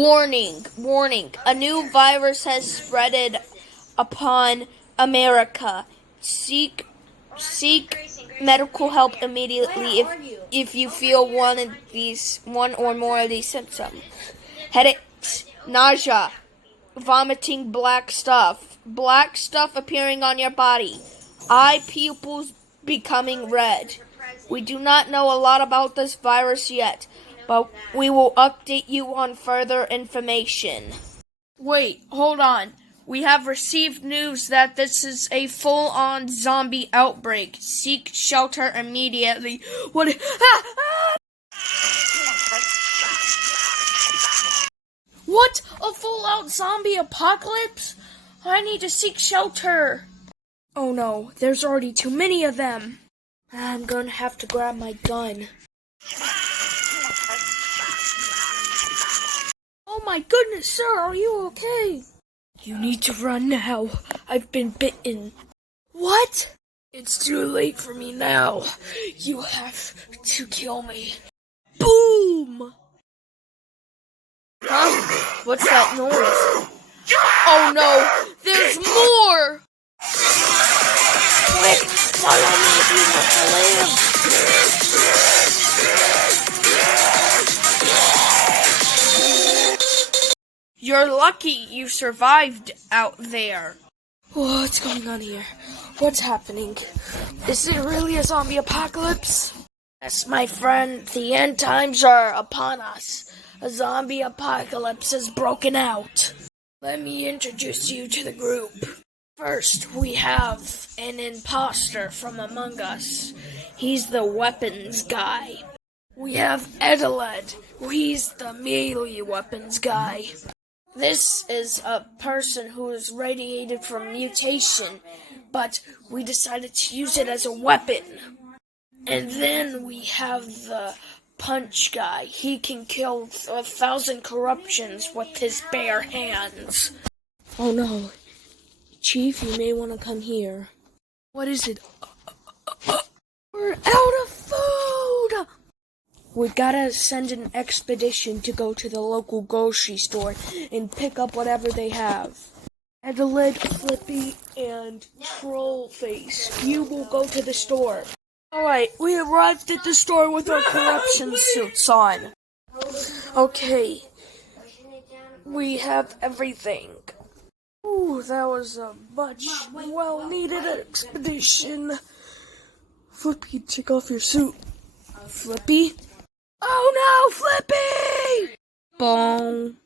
Warning. A new virus has spreaded upon America. Seek medical help immediately if you feel one or more of these symptoms. Headaches, nausea, vomiting black stuff appearing on your body, eye pupils becoming red. We do not know a lot about this virus yet, but we will update you on further information. Wait, hold on. We have received news that this is a full-on zombie outbreak. Seek shelter immediately. What? What? A full-out zombie apocalypse? I need to seek shelter. Oh no, there's already too many of them. I'm gonna have to grab my gun. Oh my goodness, sir, are you okay? You need to run now. I've been bitten. What? It's too late for me now. You have to kill me. Boom! Huh? What's that noise? Oh no, there's more! Quick, follow me if you want to live! You're lucky you survived out there. What's going on here? What's happening? Is it really a zombie apocalypse? Yes, my friend, the end times are upon us. A zombie apocalypse has broken out. Let me introduce you to the group. First, we have an imposter from among us. He's the weapons guy. We have Edeled. He's the melee weapons guy. This is a person who is radiated from mutation, but we decided to use it as a weapon. And then we have the punch guy. He can kill 1,000 corruptions with his bare hands. Oh no. Chief, you may want to come here. What is it? We're out of food! We gotta send an expedition to go to the local grocery store and pick up whatever they have. Adelaide, Flippy, and Trollface, you will go to the store. Alright, we arrived at the store with our corruption suits on. Okay, we have everything. Ooh, that was a much well-needed expedition. Flippy, take off your suit. Flippy? Oh no, Flippy! Boom.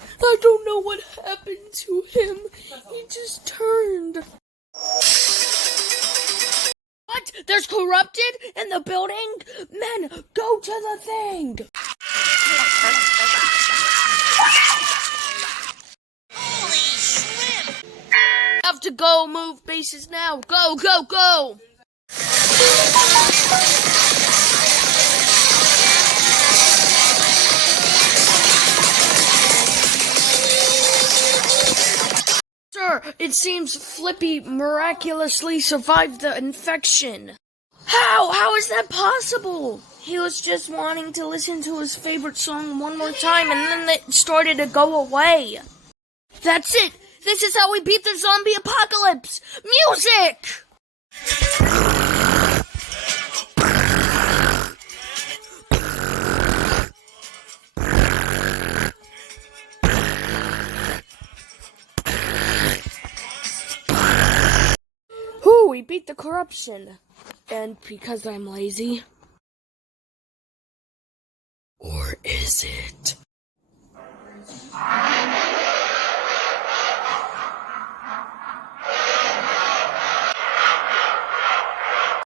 I don't know what happened to him. He just turned. What? There's corrupted in the building? Men, go to the thing! Holy shrimp! Have to go, move bases now. Go, go, go! Sir, it seems Flippy miraculously survived the infection. How is that possible? He was just wanting to listen to his favorite song one more time and then it started to go away. That's it! This is how we beat the zombie apocalypse! Music! We beat the corruption. And because I'm lazy. Or is it?